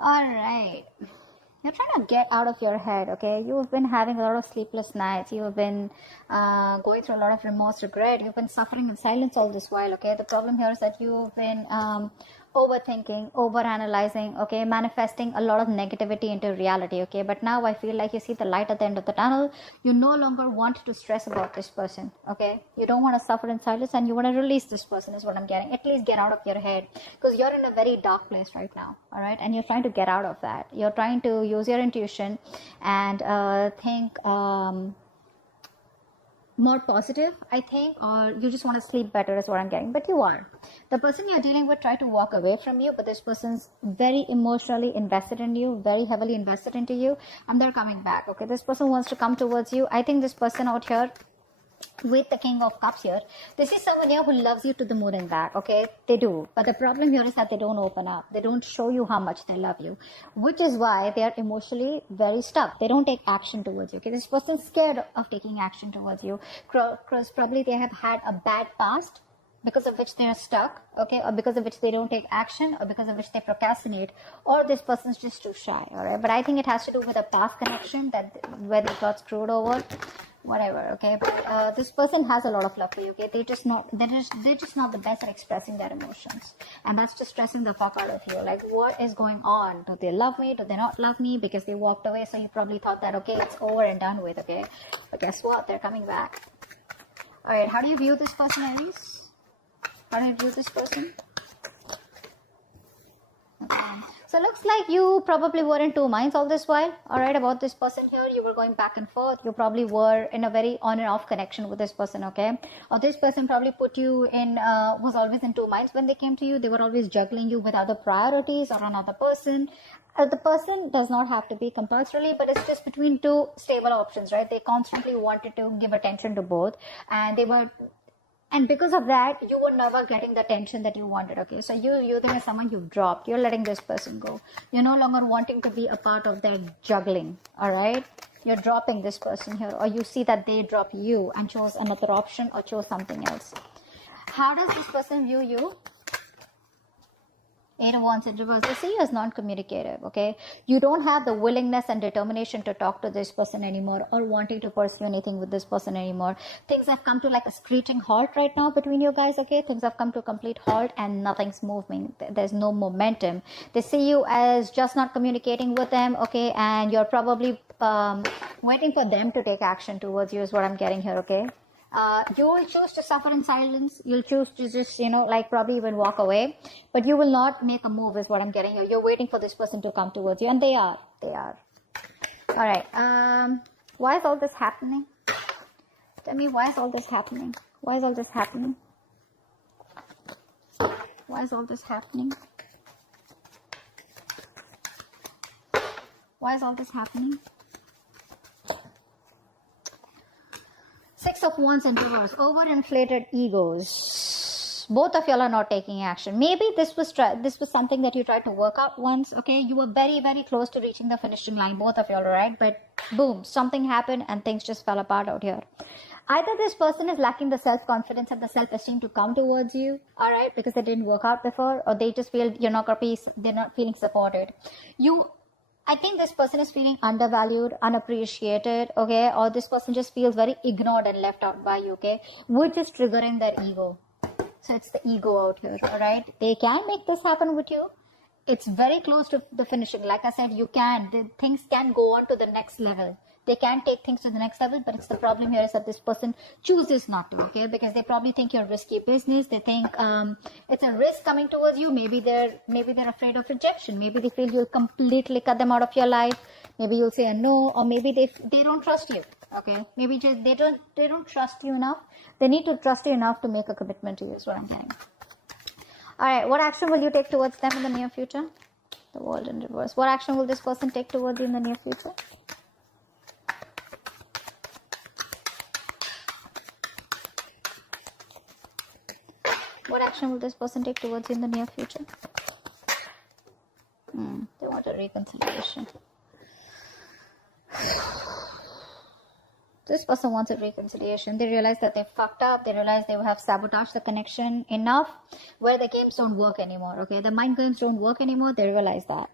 All right. You're trying to get out of your head, okay? You've been having a lot of sleepless nights. You've been going through a lot of remorse, regret. You've been suffering in silence all this while, okay? The problem here is that you've been overthinking, overanalyzing, okay? Manifesting a lot of negativity into reality, okay? But now I feel like you see the light at the end of the tunnel. You no longer want to stress about this person, okay? You don't want to suffer in silence and you want to release this person is what I'm getting. At least get out of your head because you're in a very dark place right now, all right? And you're trying to get out of that. You're trying to use your intuition and think more positive, I think, or you just want to sleep better is what I'm getting. But you are. The person you're dealing with tried to walk away from you, but this person's very emotionally invested in you, very heavily invested into you, and they're coming back, okay? This person wants to come towards you. I think this person out here with the King of Cups here, this is someone here who loves you to the moon and back, okay? They do. But the problem here is that they don't open up. They don't show you how much they love you, which is why they are emotionally very stuck. They don't take action towards you, okay? This person's scared of taking action towards you because probably they have had a bad past because of which they are stuck, okay, or because of which they don't take action, or because of which they procrastinate, or this person's just too shy, all right? But I think it has to do with a past connection that where they got screwed over, whatever, okay? But this person has a lot of love for you, okay? They're just not the best at expressing their emotions, and that's just stressing the fuck out of you. Like, what is going on? Do they love me? Do they not love me? Because they walked away, so you probably thought that, okay, it's over and done with, okay? But guess what? They're coming back. All right, how do you view this person, Aries? How do you view this person? Okay. So it looks like you probably were in two minds all this while, all right, about this person here. You were going back and forth. You probably were in a very on and off connection with this person, okay? Or this person probably put you in, was always in two minds when they came to you. They were always juggling you with other priorities or another person. The person does not have to be compulsorily, but it's just between two stable options, right? They constantly wanted to give attention to both, and they were... And because of that, you were never getting the attention that you wanted, okay? So you're there as someone you've dropped. You're letting this person go. You're no longer wanting to be a part of their juggling, all right? You're dropping this person here, or you see that they drop you and chose another option or chose something else. How does this person view you? 8 of Wands in reverse. They see you as non-communicative, okay? You don't have the willingness and determination to talk to this person anymore or wanting to pursue anything with this person anymore. Things have come to like a screeching halt right now between you guys, okay? Things have come to a complete halt and nothing's moving. There's no momentum. They see you as just not communicating with them, okay? And you're probably waiting for them to take action towards you is what I'm getting here, okay? You will choose to suffer in silence. You'll choose to just, like probably even walk away. But you will not make a move is what I'm getting here. You're waiting for this person to come towards you. And they are. All right. Why is all this happening? Tell me, why is all this happening? Why is all this happening? Why is all this happening? Why is all this happening? 6 of Wands in reverse. Overinflated egos. Both of y'all are not taking action. Maybe this was something that you tried to work out once, okay? You were very, very close to reaching the finishing line, both of y'all, right? But boom, something happened and things just fell apart out here. Either this person is lacking the self-confidence and the self-esteem to come towards you, all right, because it didn't work out before, or they just feel they're not feeling supported. I think this person is feeling undervalued, unappreciated, okay? Or this person just feels very ignored and left out by you, okay? Which is triggering their ego. So it's the ego out here, all right? They can make this happen with you. It's very close to the finishing. Like I said, things can go on to the next level. They can take things to the next level, but it's the problem here is that this person chooses not to, okay? Because they probably think you're risky business. They think it's a risk coming towards you. Maybe they're afraid of rejection. Maybe they feel you'll completely cut them out of your life. Maybe you'll say a no, or maybe they don't trust you, okay? Maybe just they don't trust you enough. They need to trust you enough to make a commitment to you, is what I'm getting. All right, what action will you take towards them in the near future? The World in reverse. What action will this person take towards you in the near future? What action will this person take towards you in the near future? They want a reconciliation. This person wants a reconciliation. They realize that they fucked up. They realize they have sabotaged the connection enough where the games don't work anymore, okay? The mind games don't work anymore. They realize that.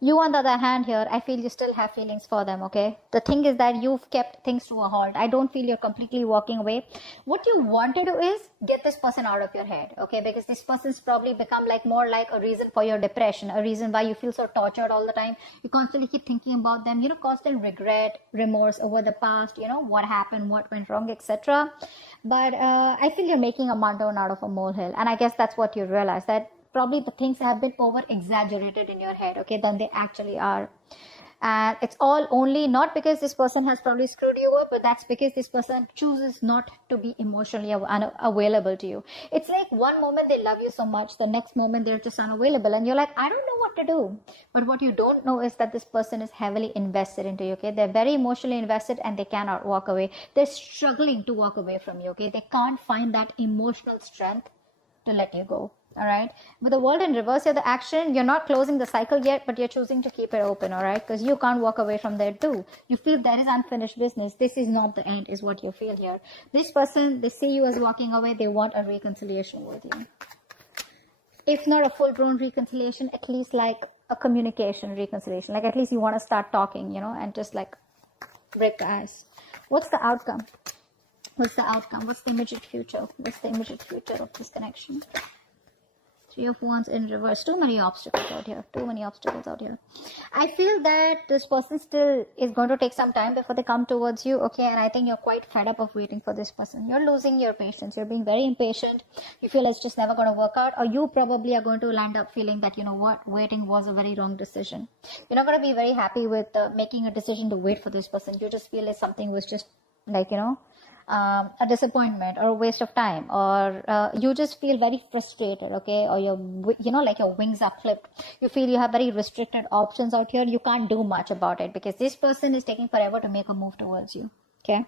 You, on the other hand, here, I feel you still have feelings for them, okay? The thing is that you've kept things to a halt. I don't feel you're completely walking away. What you want to do is get this person out of your head, okay? Because this person's probably become like more like a reason for your depression, a reason why you feel so tortured all the time. You constantly keep thinking about them, constant regret, remorse over the past, what happened, what went wrong, etc. But I feel you're making a mountain out of a molehill. And I guess that's what you realize, that probably the things have been over exaggerated in your head, okay, than they actually are. And it's all only not because this person has probably screwed you up, but that's because this person chooses not to be emotionally available to you. It's like one moment they love you so much, the next moment they're just unavailable, and you're like, I don't know what to do. But what you don't know is that this person is heavily invested into you, okay? They're very emotionally invested and they cannot walk away. They're struggling to walk away from you, okay? They can't find that emotional strength to let you go. All right. With the world in reverse here, the action, you're not closing the cycle yet, but you're choosing to keep it open. All right. Because you can't walk away from there too. You feel there is unfinished business. This is not the end, is what you feel here. This person, they see you as walking away. They want a reconciliation with you. If not a full-blown reconciliation, at least like a communication reconciliation. Like at least you want to start talking, and just like break the ice. What's the outcome? What's the outcome? What's the immediate future? What's the immediate future of this connection? Three of Wands in reverse. Too many obstacles out here. Too many obstacles out here. I feel that this person still is going to take some time before they come towards you. Okay. And I think you're quite fed up of waiting for this person. You're losing your patience. You're being very impatient. You feel it's just never going to work out. Or you probably are going to land up feeling that, waiting was a very wrong decision. You're not going to be very happy with making a decision to wait for this person. You just feel like something was just like, a disappointment or a waste of time, or you just feel very frustrated, okay, or like your wings are flipped. You feel you have very restricted options out here. You can't do much about it because this person is taking forever to make a move towards you. Okay,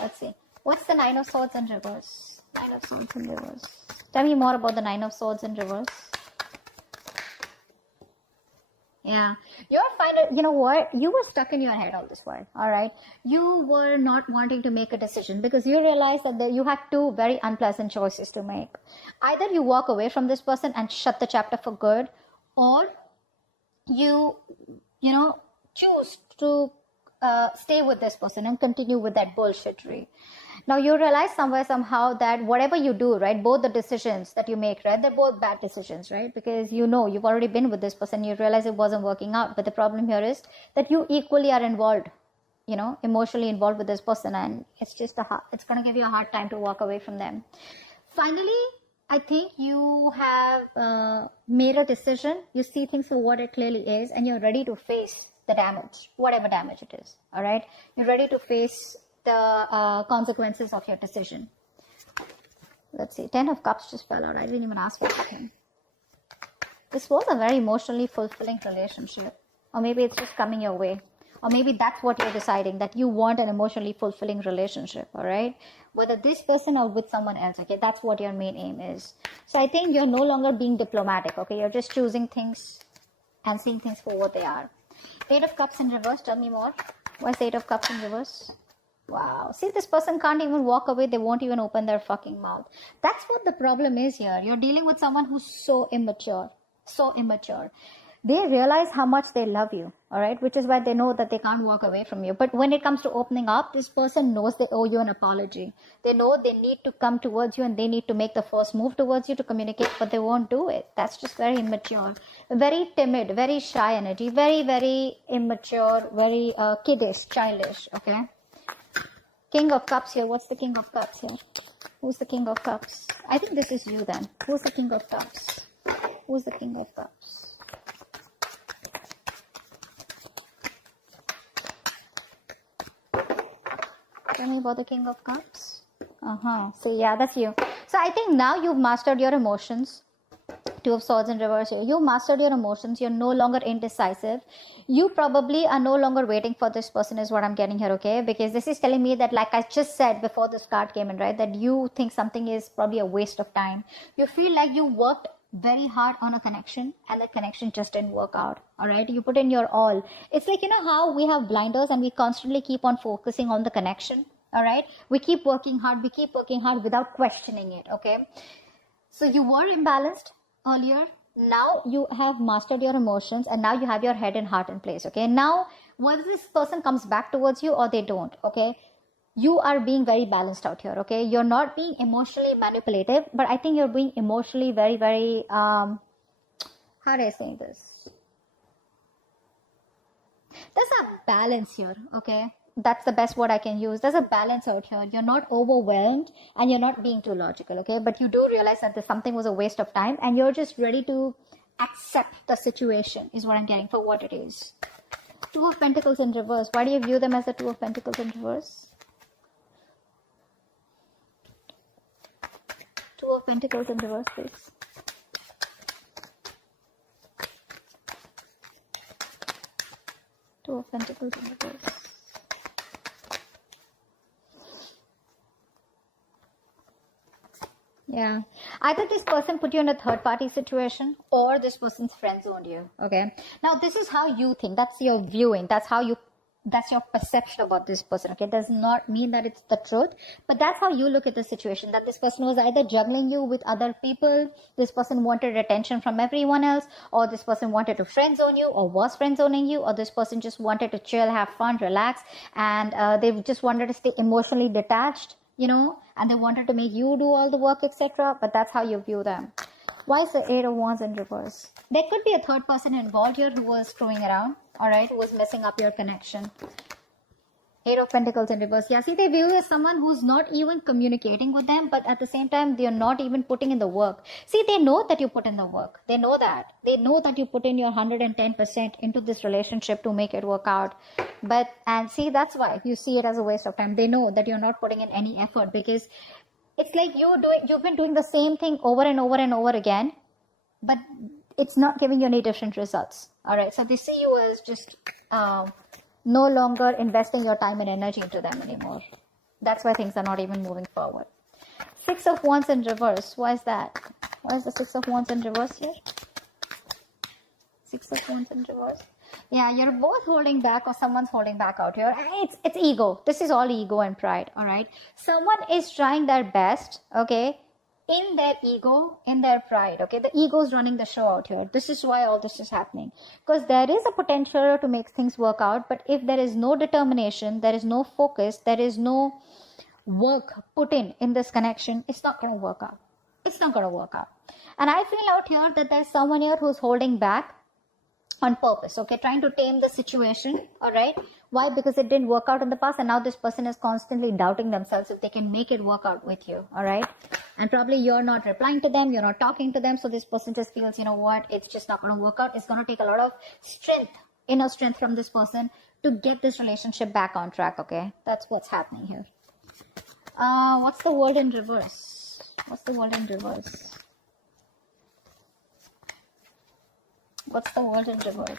let's see. What's the Nine of Swords in reverse? Nine of Swords in reverse. Tell me more about the Nine of Swords in reverse. Yeah, you're fine. You know what? You were stuck in your head all this while. All right. You were not wanting to make a decision because you realized that you had two very unpleasant choices to make. Either you walk away from this person and shut the chapter for good, or you choose to stay with this person and continue with that bullshittery. Now you realize somehow that whatever you do, right, both the decisions that you make, right, they're both bad decisions, right? Because you've already been with this person, you realize it wasn't working out. But the problem here is that you equally are involved, emotionally involved with this person, and it's going to give you a hard time to walk away from them. Finally, I think you have made a decision. You see things for what it clearly is, and you're ready to face the damage, whatever damage it is. All right, you're ready to face the consequences of your decision. Let's see. 10 of Cups just fell out. I didn't even ask for him. This was a very emotionally fulfilling relationship, or maybe it's just coming your way, or maybe that's what you're deciding, that you want an emotionally fulfilling relationship. All right, whether this person or with someone else. Okay, that's what your main aim is. So I think you're no longer being diplomatic. Okay, you're just choosing things and seeing things for what they are. 8 of Cups in reverse. Tell me more. Why is 8 of Cups in reverse? Wow. See, this person can't even walk away. They won't even open their fucking mouth. That's what the problem is here. You're dealing with someone who's so immature. So immature. They realize how much they love you. All right. Which is why they know that they can't walk away from you. But when it comes to opening up, this person knows they owe you an apology. They know they need to come towards you and they need to make the first move towards you to communicate, but they won't do it. That's just very immature. Very timid, very shy energy. Very, very immature, very kiddish, childish. Okay. King of Cups here. What's the King of Cups here? Who's the King of Cups? I think this is you then. Who's the King of Cups? Who's the King of Cups? Tell me about the King of Cups. So yeah, that's you. So I think now you've mastered your emotions. 2 of Swords in reverse here. You mastered your emotions. You're no longer indecisive. You probably are no longer waiting for this person is what I'm getting here, okay? Because this is telling me that, like I just said before this card came in, right? That you think something is probably a waste of time. You feel like you worked very hard on a connection and the connection just didn't work out, all right? You put in your all. It's like, how we have blinders and we constantly keep on focusing on the connection, all right? We keep working hard without questioning it, okay? So you were imbalanced earlier. Now you have mastered your emotions, and now you have your head and heart in place. Okay, now whether this person comes back towards you or they don't, okay, you are being very balanced out here. Okay, you're not being emotionally manipulative, but I think you're being emotionally very, very how do I say this, there's a balance here. Okay, that's the best word I can use. There's a balance out here. You're not overwhelmed and you're not being too logical. Okay, but you do realize that something was a waste of time, and you're just ready to accept the situation, is what I'm getting for what it is. Two of Pentacles in reverse. Why do you view them as the Two of Pentacles in reverse? Two of Pentacles in reverse, please. Two of Pentacles in reverse. Yeah, either this person put you in a third party situation or this person's friend zoned you. Okay, now this is how you think, that's your viewing, that's your perception about this person. Okay, does not mean that it's the truth, but that's how you look at the situation, that this person was either juggling you with other people, this person wanted attention from everyone else, or this person wanted to friend zone you or was friend zoning you, or this person just wanted to chill, have fun, relax, and they just wanted to stay emotionally detached, and they wanted to make you do all the work, etc. But that's how you view them. Why is the Eight of Wands in reverse? There could be a third person involved here who was screwing around, all right, who was messing up your connection. Eight of Pentacles in reverse. Yeah, see, they view you as someone who's not even communicating with them, but at the same time, they're not even putting in the work. See, they know that you put in the work. They know that. They know that you put in your 110% into this relationship to make it work out. And see, that's why you see it as a waste of time. They know that you're not putting in any effort, because it's like you've been doing the same thing over and over and over again, but it's not giving you any different results. All right, so they see you as just no longer investing your time and energy into them anymore. That's why things are not even moving forward. Six of Wands in reverse. Why is that? Why is the Six of Wands in reverse here? Six of Wands in reverse. Yeah, you're both holding back, or someone's holding back out here. It's ego. This is all ego and pride. All right. Someone is trying their best. Okay. In their ego, in their pride. Okay. The ego is running the show out here. This is why all this is happening. Because there is a potential to make things work out. But if there is no determination, there is no focus, there is no work put in this connection, it's not going to work out. It's not going to work out. And I feel out here that there's someone here who's holding back on purpose, okay, trying to tame the situation. All right, why? Because it didn't work out in the past, and now this person is constantly doubting themselves if they can make it work out with you. All right, and probably you're not replying to them, you're not talking to them, so this person just feels, you know what, it's just not going to work out. It's going to take a lot of strength, inner strength from this person to get this relationship back on track. Okay, that's what's happening here. What's the World in reverse? What's the World in reverse? What's the World in reverse?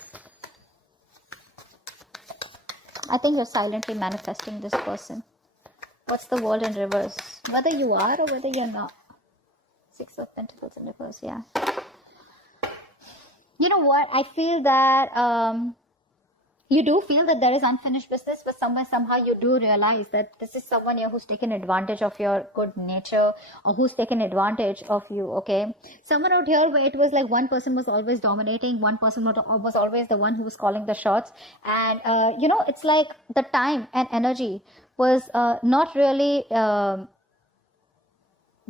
I think you're silently manifesting this person. What's the World in reverse? Whether you are or whether you're not. Six of Pentacles in reverse, yeah. You know what? I feel that you do feel that there is unfinished business, but somehow you do realize that this is someone here who's taken advantage of your good nature, or who's taken advantage of you, okay? Someone out here where it was like one person was always dominating, one person was always the one who was calling the shots. And, it's like the time and energy was not really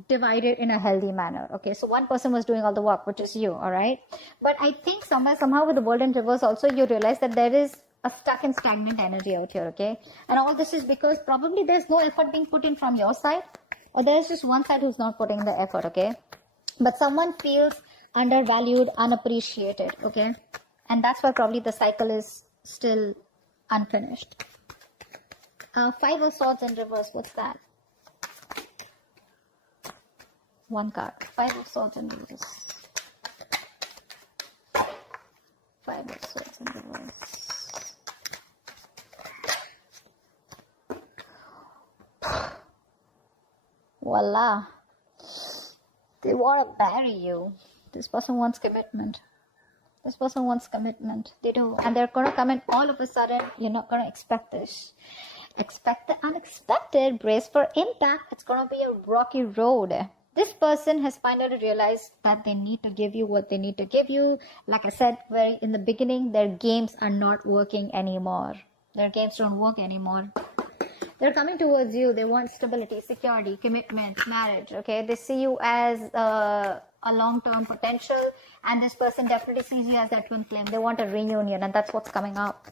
divided in a healthy manner. Okay, so one person was doing all the work, which is you. All right, but I think somehow with the World in reverse also, you realize that there is a stuck and stagnant energy out here. Okay, and all this is because probably there's no effort being put in from your side, or there's just one side who's not putting the effort. Okay, but someone feels undervalued, unappreciated. Okay, and that's why probably the cycle is still unfinished. Five of Swords in reverse. What's that? One card. Five of Swords in reverse. Five of Swords in reverse. Voila. They want to marry you. This person wants commitment. This person wants commitment. They do. And they're going to come in all of a sudden. You're not going to expect this. Expect the unexpected. Brace for impact. It's going to be a rocky road. This person has finally realized that they need to give you what they need to give you. Like I said very in the beginning, their games are not working anymore. Their games don't work anymore. They're coming towards you. They want stability, security, commitment, marriage. Okay, they see you as a long-term potential, and this person definitely sees you as their twin flame. They want a reunion, and that's what's coming up.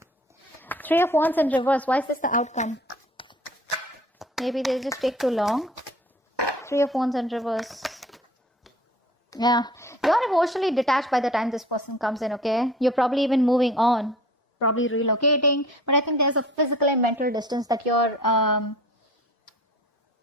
Three of Wands in reverse. Why is this the outcome? Maybe they just take too long. Three of Wands in reverse. Yeah, you're emotionally detached by the time this person comes in. Okay, you're probably even moving on. Probably relocating, but I think there's a physical and mental distance that you're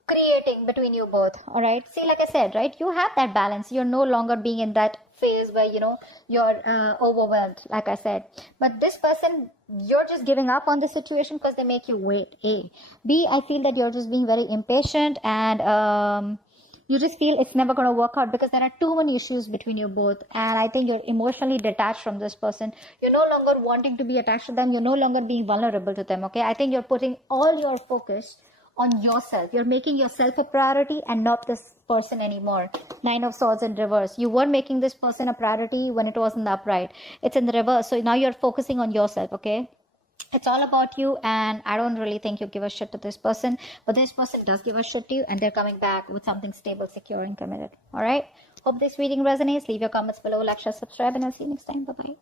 creating between you both. All right, see, like I said, right, you have that balance. You're no longer being in that phase where you're overwhelmed, like I said. But this person, you're just giving up on the situation because they make you wait. A. B, I feel that you're just being very impatient, and you just feel it's never going to work out because there are too many issues between you both. And I think you're emotionally detached from this person. You're no longer wanting to be attached to them. You're no longer being vulnerable to them. Okay, I think you're putting all your focus on yourself. You're making yourself a priority and not this person anymore. Nine of Swords in reverse. You were making this person a priority when it was in the upright. It's in the reverse. So now you're focusing on yourself. Okay, it's all about you, and I don't really think you give a shit to this person, but this person does give a shit to you, and they're coming back with something stable, secure, and committed. All right, hope this reading resonates. Leave your comments below, like, share, subscribe, and I'll see you next time. Bye bye.